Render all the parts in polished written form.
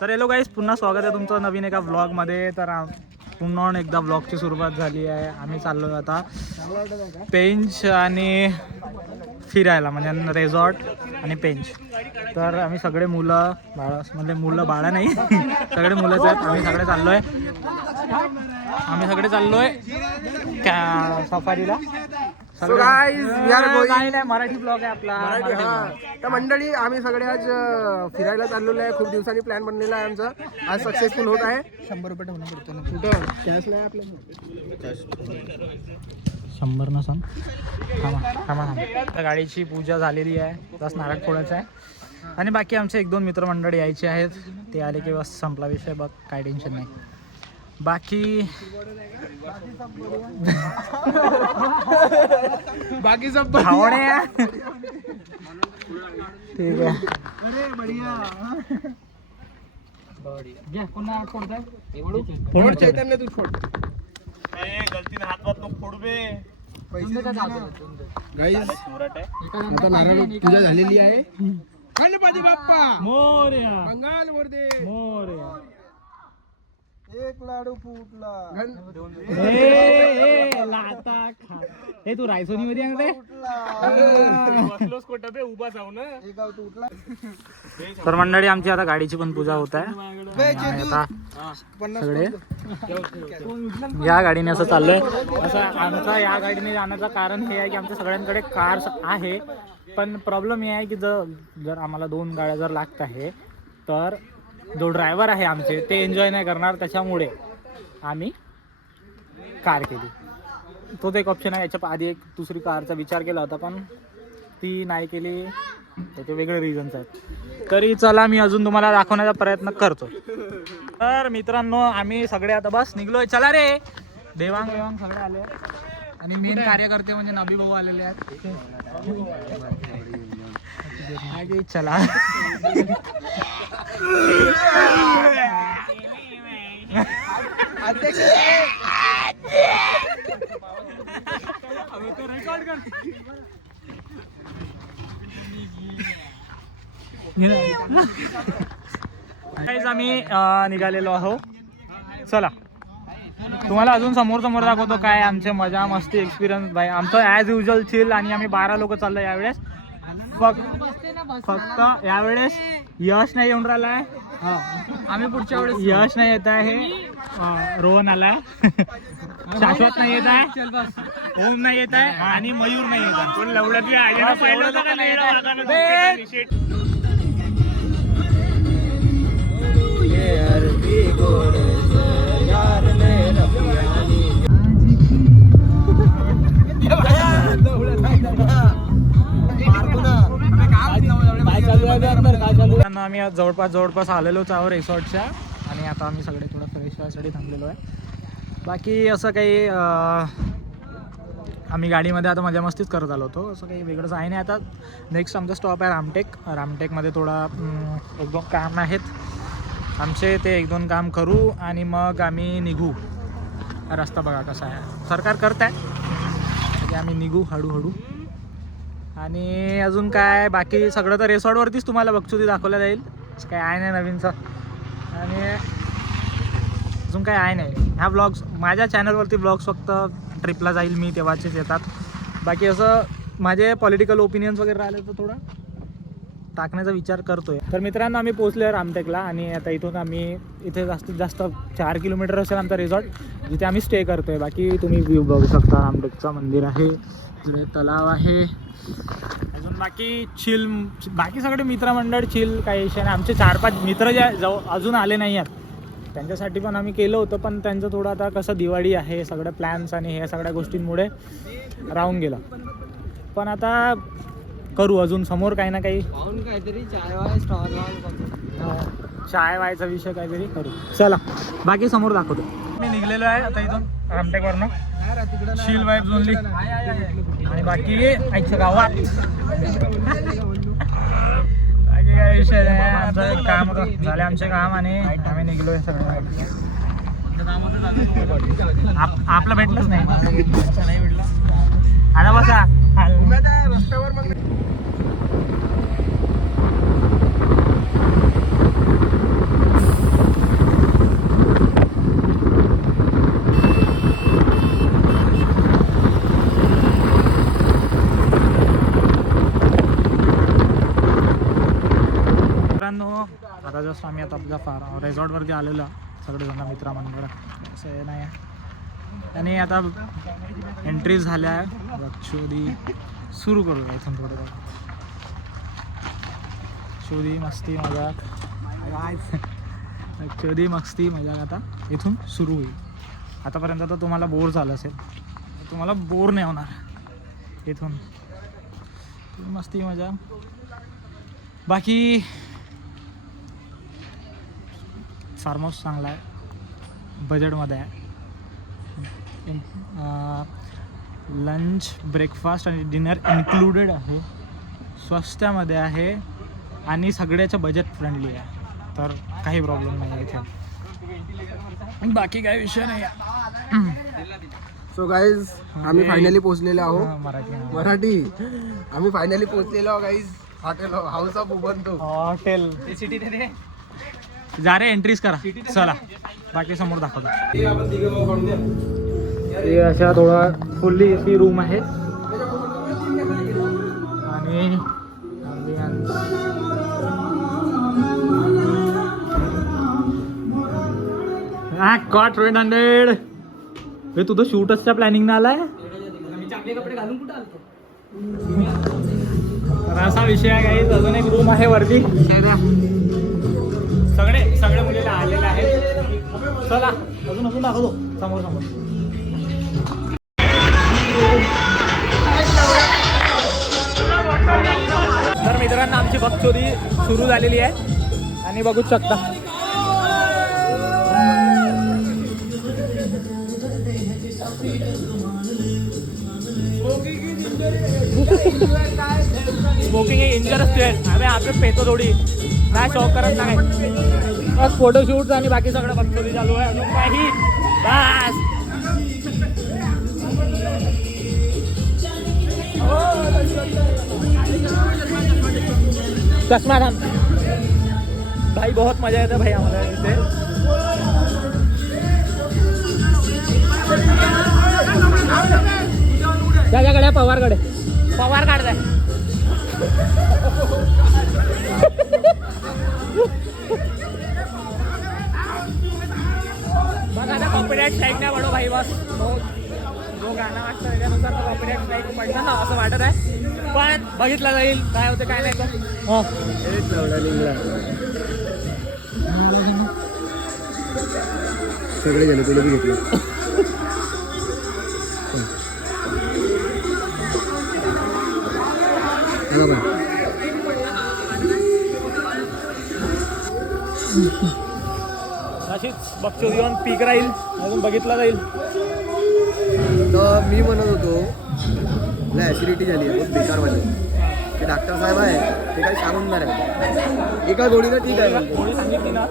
तर हॅलो गाईस, पुन्हा स्वागत आहे तुमचं नवीन एका व्लॉगमध्ये. तर पुन्हा एकदा व्लॉगची सुरुवात झाली आहे. आम्ही चाललो आता पेंच आणि फिरायला, म्हणजे रेसॉर्ट आणि पेंच. तर आम्ही सगळे मुलं बाळा, म्हणजे मुलं बाळा नाही सगळे मुलंच आहेत. आम्ही सगळे चाललोय सफारीला. So guys we are going. नाही मराठी ब्लॉग आहे आपला. तर मंडळी आम्ही सगळे आज फिरायला चाललेलो आहे. खूप दिवसांनी प्लॅन बनलेला आहे आमचा. आज सक्सेसफुल होत आहे. 100 रुपये ठेवणं पडतो ना. कुठं कॅशला आहे आपल्या? 100 ना सांग. थांबा. गाडीची पूजा झालेली आहे, बस नारळ फोडायचा आहे. आणि बाकी आमचे 1-2 मित्रमंडळी यायचे आहेत. ते आले की बस संपला विषय, बघ काय टेन्शन नाही. बाकी सब भावड्या ठीक आहे. फोड चैतन्य तू फोड. गलतीने हात वात नको फोडू बे. गाइस आता नारळ पूजा झालेली आहे. गणपती बाप्पा मोरया, मंगल मूर्ती मोरया. एक लाडू फुटला. लाता खा. हे तू रायसोनी मध्ये आणले. तर मंडळी आमची आता गाडीची पण पूजा होत आहे. आता सगळे या गाडीने असं चाललंय. असं आमचा या गाडीने जाण्याचं कारण हे आहे की आमच्या सगळ्यांकडे कार्स आहे. पण प्रॉब्लेम हे आहे की जर आम्हाला 2 गाड्या जर लागत आहे, तर जो ड्रायव्हर आहे आमचे ते एन्जॉय नाही करणार. त्याच्यामुळे आम्ही कार केली. तोच एक ऑप्शन आहे. याच्या आधी एक दुसरी कारचा विचार केला होता, पण ती नाही केली. त्याचे वेगळे रिझन्स आहेत. तरी चला, मी अजून तुम्हाला दाखवण्याचा प्रयत्न करतो. तर मित्रांनो, आम्ही सगळे आता बस निघलोय. चला रे. देवांग सगळे आले आणि मेन कार्यकर्ते म्हणजे नबी भाऊ आलेले आहेत. आगे चला. आम्ही निघालेलो आहो. चला, तुम्हाला अजून समोर दाखवतो काय आमचे मजा मस्ती एक्सपिरियन्स. भाई आमचं ॲज युजल चिल. आणि आम्ही 12 लोक चाललो यावेळेस. फक्त यावेळेस यश नाही येऊन राहिला आहे. आम्ही पुढच्या वेळेस यश नाही येत आहे. रोहन आला. शाश्वत नाही येत आहे. ओम नाही येत आहे. आणि मयूर नाही येत आहे. आम्ही आज जवळपास आलेलोच आहोत रिसॉर्टच्या. आणि आता आम्ही सगळे थोडं फ्रेश व्हायसाठी थांबलेलो आहे. बाकी असं काही आम्ही गाडीमध्ये आता मजा मस्तीच करत आलो होतो. असं काही वेगळंच आहे नाही. आता नेक्स्ट आमचा स्टॉप आहे रामटेकमध्ये. थोडा 1-2 काम आहेत आमचे, ते 1-2 काम करू आणि मग आम्ही निघू. रस्ता बघा कसा आहे, सरकार करत आहे. आम्ही निघू हळूहळू. आणि अजून काय बाकी सगळं तर रिसॉर्टवरतीच तुम्हाला बक्षुदी दाखवल्या जाईल. असं काय आहे नाही नवीनचं. आणि अजून काय आहे नाही. ह्या ब्लॉग्स माझ्या चॅनलवरती ब्लॉग्स फक्त ट्रिपला जाईल मी तेव्हाचेच येतात. बाकी असं माझे पॉलिटिकल ओपिनियन्स वगैरे राहिले तर थोडं टाकण्याचा विचार करतोय. तर मित्रांनो, आम्ही पोहोचलो आहे रामटेकला. आणि आता इथून आम्ही इथे जास्तीत जास्त 4 किलोमीटर असेल आमचा रिसॉर्ट, जिथे आम्ही स्टे करतोय. बाकी तुम्ही व्ह्यू बघू शकता. रामटेकचं मंदिर आहे, इकडे तलाव आहे. अजून बाकी चिल, बाकी सगळे मित्रमंडळ चिल, काही विषय नाही. आमचे 4-5 मित्र जे अजून आले नाही आहेत, त्यांच्यासाठी पण आम्ही केलं होतं. पण त्यांचं थोडं आता कसं दिवाळी आहे, सगळं प्लॅन्स आणि ह्या सगळ्या गोष्टींमुळे राहून गेलं. पण आता करू अजून समोर काही ना काही काहीतरी चाय वायचा विषय काहीतरी करू. चला, बाकी समोर दाखवतो. मी निघलेलो आहे आता इथून रामटेकवरनं. Chill vibes only. आणि बाकी आईच्या गावात बाकी काय विषय नाही. आमचं काम होतं, झाले आमचे काम आणि आम्ही निघलोय सगळं. आपलं भेटलंच नाही. आता बसा रस्त्यावर. मग आम्ही आता आपल्या रेसॉर्टवरती आलेलो सगळेजण मित्रमंडळ असं हे नाही आहे. आणि आता एंट्री झाल्या ॲक्च्युअली सुरू करूया इथून थोडं ॲक्च्युअली मस्ती मजाक ॲक्च्युअली मस्ती मजाक आता इथून सुरू होईल. आतापर्यंत तर तुम्हाला बोर झालं असेल, तुम्हाला बोर नाही होणार इथून मस्ती मजा. बाकी फार्म हाऊस चांगला आहे, बजेटमध्ये आहे. लंच ब्रेकफास्ट आणि डिनर इन्क्लुडेड आहे, स्वस्तामध्ये आहे आणि सगळ्याचं बजेट फ्रेंडली आहे. तर काही प्रॉब्लेम नाही आहे इथे, बाकी काही विषय नाही आहे. सो गाईज आम्ही फायनली पोहोचलेलो आहोत. मराठी आम्ही फायनली पोहोचलेलो आहोत guys hotel house of Ubuntu hotel. जा रे एंट्रीज करा चला, बाकी समोर दाखवतो. हे अशा थोडा फुल्ली एसी रूम आहे आणि कॉट 800. हे तुझं शूटच्या प्लॅनिंग ना आलाय. तर असा विषय आहे काही. अजून एक रूम आहे वरती, सगळे मुलीला आलेले आहेत. चला अजून दाखवतो समोर. तर मित्रांनो आमची बकचोरी सुरू झालेली आहे आणि बघू शकता स्मोकिंग ही इंजरस आहे. अरे आपण पेतो थोडी काय शॉक करत नाही. बस फोटोशूट आणि बाकी सगळं बकचोरी चालू आहे. अजून काही बस चष्मा थांब भाई. बहुत मजा येते भाई आम्हाला इथे. त्याच्याकडे पवारकडे पवार काढताय. बघ आता कॉपीराइट स्ट्राईक नाही पडो भाई. बस जो गाणं वाटतं त्याच्यानुसार कॉपीराइट स्ट्राईक पडतं ना असं वाटत आहे. पण बघितलं जाईल काय होतं काय नाही. सगळे गेले तुला बी घेतलं. अशीच बकचोरी येऊन पीक राहील, अजून बघितला जाईल. तर मी म्हणत होतो नाही ॲसिडिटी झाली आहे बहुत बेकारवाली. ते डॉक्टर साहेब आहे ते काही सांगून नाही आहे. एका गोळीनं ठीक आहे गोळी सांगितली ना,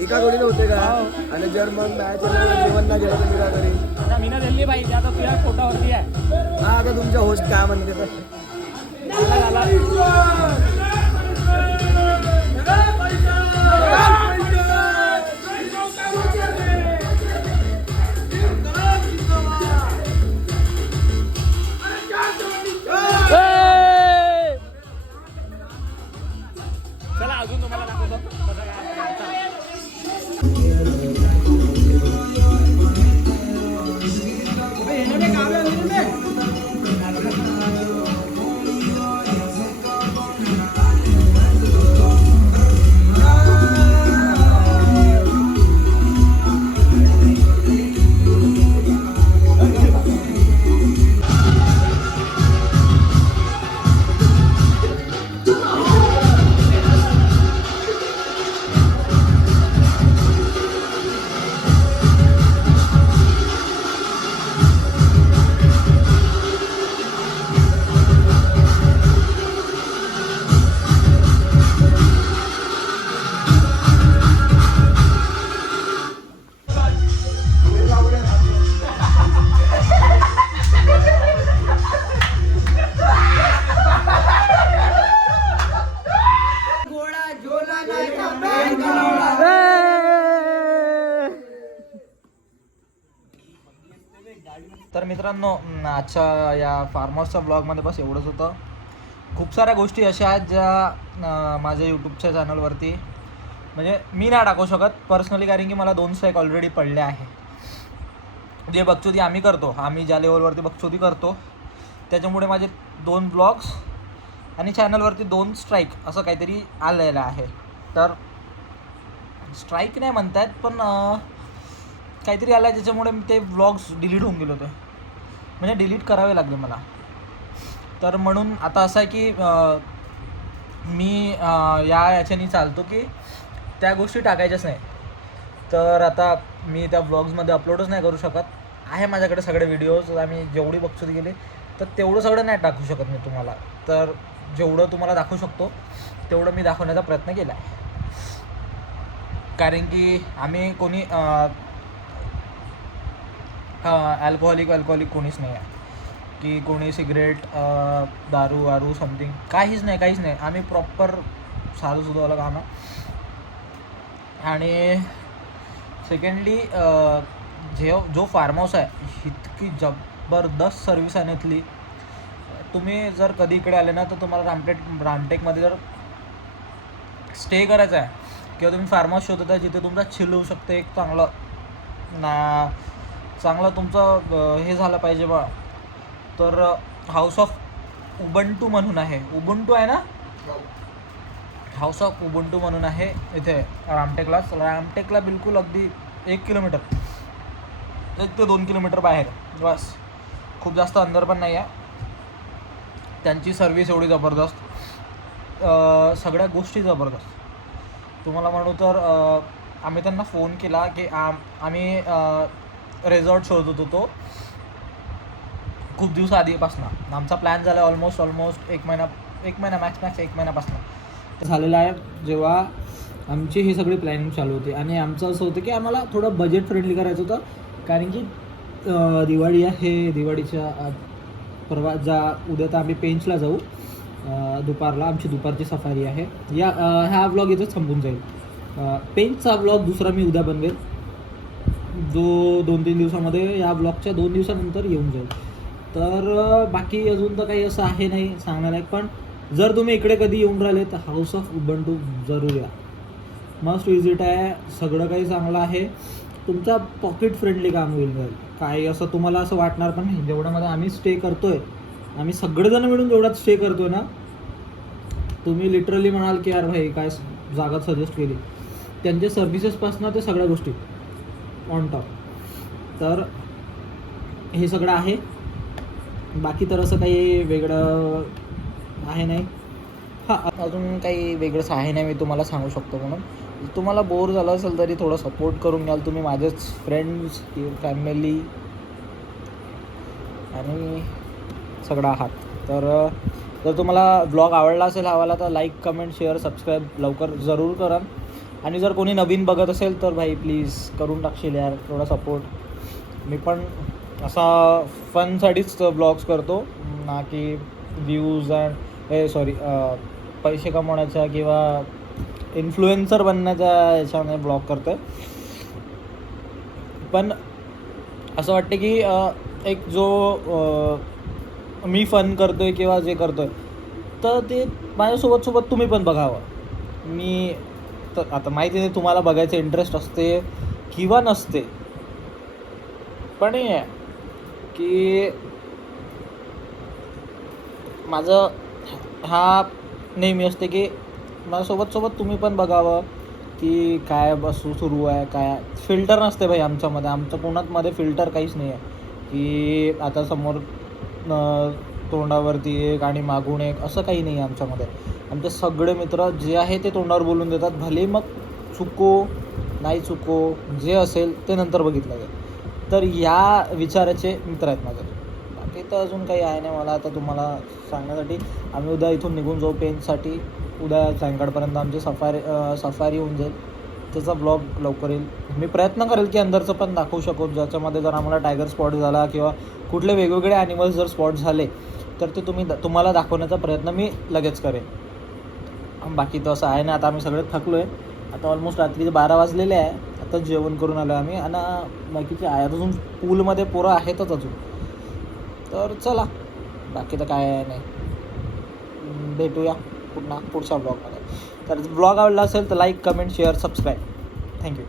एका गोळीनं होते का. आणि जर मग मॅच जेवण नाही गेलं तर मी काय करीन. आता मी ना दिली पाहिजे. आता तुझ्या फोटावरती आहे. हा आता तुमच्या होस्ट काय म्हणते तर चला अजून तुम्हाला दाखवतो कसं काय. तर मित्रांनो आजच्या या फार्म हाऊसच्या ब्लॉगमध्ये बस एवढंच होतं. खूप साऱ्या गोष्टी अशा आहेत ज्या माझ्या यूट्यूबच्या चॅनलवरती म्हणजे मी नाही टाकू शकत पर्सनली, कारण की मला 2 स्ट्राईक ऑलरेडी पडले आहे. जे बकचोदी आम्ही करतो, आम्ही ज्या लेवलवरती बकचोदी करतो त्याच्यामुळे माझे 2 ब्लॉग्स आणि चॅनलवरती 2 स्ट्राईक असं काहीतरी आलेलं आहे. तर स्ट्राईक नाही म्हणतात, पण काहीतरी आलं आहे ज्याच्यामुळे ते व्लॉग्स डिलीट होऊन गेले होते, म्हणजे डिलीट करावे लागले मला. तर म्हणून आता असं आहे की मी याच्याने चालतो की त्या गोष्टी टाकायच्याच नाही. तर आता मी त्या ब्लॉग्समध्ये अपलोडच नाही करू शकत. आहे माझ्याकडे सगळे व्हिडिओज, आम्ही जेवढी बकचोदी केली तर तेवढं सगळं नाही टाकू शकत मी तुम्हाला. तर जेवढं तुम्हाला दाखवू शकतो तेवढं मी दाखवण्याचा प्रयत्न केला आहे. कारण की आम्ही कोणी अल्कोहोलिक कोणीच नाही आहे, की कोणी सिगरेट दारू वारू समथिंग काहीच नाही. आम्ही प्रॉपर साधं सुधावाला काम आहे. आणि सेकंडली जो फार्म हाऊस आहे इतकी जबरदस्त सर्विस आहे इथली. तुम्ही जर कधी इकडे आले ना तर तुम्हाला रामटेकमध्ये जर स्टे करायचा आहे किंवा तुम्ही फार्म हाऊस शोधत आहे जिथे तुमचा चिल होऊ शकते, एक चांगलं तुमचं हे झालं पाहिजे बा, तर हाऊस ऑफ उबंटू म्हणून आहे. उबंटू आहे ना, हाऊस ऑफ उबंटू म्हणून आहे इथे रामटेकला बिलकुल अगदी 1 किलोमीटर 1 ते 2 किलोमीटर बाहेर, बस. खूप जास्त अंदर पण नाही आहे. त्यांची सर्विस एवढी जबरदस्त, सगळ्या गोष्टी जबरदस्त. तुम्हाला म्हणू तर आम्ही त्यांना फोन केला की आम्ही रिसॉर्ट शोधत होतो खूप दिवस आधीपासून. आमचा प्लॅन झाला ऑलमोस्ट एक महिना मॅक्स 1 महिन्यापासून झालेला आहे, जेव्हा आमची ही सगळी प्लॅनिंग चालू होती. आणि आमचं असं होतं की आम्हाला थोडं बजेट फ्रेंडली करायचं होतं, कारण की दिवाळी आहे. दिवाळीच्या उद्या तर आम्ही पेंचला जाऊ दुपारला. आमची दुपारची सफारी आहे. ह्या व्लॉग इथंच संपून जाईल. पेंचचा व्लॉग दुसरा मी उद्या बनवेल, जो 2-3 दिवसामध्ये या ब्लॉगच्या 2 दिवसानंतर येऊन जाईल. तर बाकी अजून तर काही असं आहे नाही सांगण्यालायक. पण जर तुम्ही इकडे कधी येऊन राहिले तर हाऊस ऑफ उबंटू जरूर या, मस्ट विजिट आहे. सगळं काही चांगलं आहे. तुमचा पॉकेट फ्रेंडली काम होईल जाईल. काही असं तुम्हाला असं वाटणार पण नाही. जेवढ्यामध्ये आम्ही स्टे करतो आहे, आम्ही सगळेजण मिळून जेवढ्यात स्टे करतो आहे ना, तुम्ही लिटरली म्हणाल की यार भाई काय जागा सजेस्ट केली. त्यांच्या सर्व्हिसेसपासून ते सगळ्या गोष्टी ऑन टॉप. तर हे सगळं आहे. बाकी तर असं काही वेगळं आहे नाही. अजून काही वेगळंच आहे नाही मी तुम्हाला सांगू शकतो. म्हणून तुम्हाला बोर झालं असेल तरी थोडं सपोर्ट करून घ्याल. तुम्ही माझेच फ्रेंड्स किंवा फॅमिली आणि सगळं आहात. तर जर तुम्हाला ब्लॉग आवडला असेल हवाला तर लाईक, कमेंट, शेअर, सबस्क्राईब लवकर जरूर करा. आणि जर कोणी नवीन बघत असेल तर भाई प्लीज करून टाकशील यार, थोडा सपोर्ट. मी पण असा फनसाठीच ब्लॉग्स करतो, ना की व्ह्यूज पैसे कमवण्याचा किंवा इन्फ्लुएन्सर बनण्याच्या याच्याने ब्लॉग करतो आहे. पण असं वाटतं की एक जो मी फन करतो आहे किंवा जे करतो आहे तर ते माझ्यासोबत तुम्ही पण बघावं. मी तर आता माहिती नाही तुम्हाला बघायचं इंटरेस्ट असते किंवा नसते, पण हे आहे की माझं हा नेहमी असते की माझ्यासोबत तुम्ही पण बघावं की काय सुरू आहे. काय फिल्टर नसते भाई आमच्यामध्ये. आमच्या कोणामध्ये फिल्टर काहीच नाही आहे की आता समोर तोंडावरती एक आणि मागून एक असं काही नाही आहे आमच्यामध्ये. आमचे सगळे मित्र जे आहे ते तोंडावर बोलून देतात. भले मग चुको नाही चुको जे असेल ते नंतर बघितलं जाईल. तर या विचाराचे मित्र आहेत माझे. बाकी तर अजून काही आहे नाही मला आता तुम्हाला सांगण्यासाठी. आम्ही उद्या इथून निघून जाऊ पेंचसाठी. उद्या सायंकाळपर्यंत आमची सफारी होऊन जाईल. त्याचा ब्लॉग लवकर येईल. मी प्रयत्न करेल की अंदरचं पण दाखवू शकू, ज्याच्यामध्ये जर आम्हाला टायगर स्पॉट झाला किंवा कुठले वेगवेगळे ॲनिमल्स जर स्पॉट झाले तर ते तुम्हाला दाखवण्याचा प्रयत्न मी लगेच करेन. बाकी तर असं आहे ना, आता आम्ही सगळे थकलो आहे. आता ऑलमोस्ट रात्रीचे 12 वाजलेले आहे. आता जेवण करून आलो आम्ही. आणि बाकीचे आहे अजून पूलमध्ये पोरं आहेतच अजून. तर चला, बाकी तर काय नाही. भेटूया पुढच्या ब्लॉगमध्ये. तर ब्लॉग आवडला असेल तर like comment share subscribe thank you.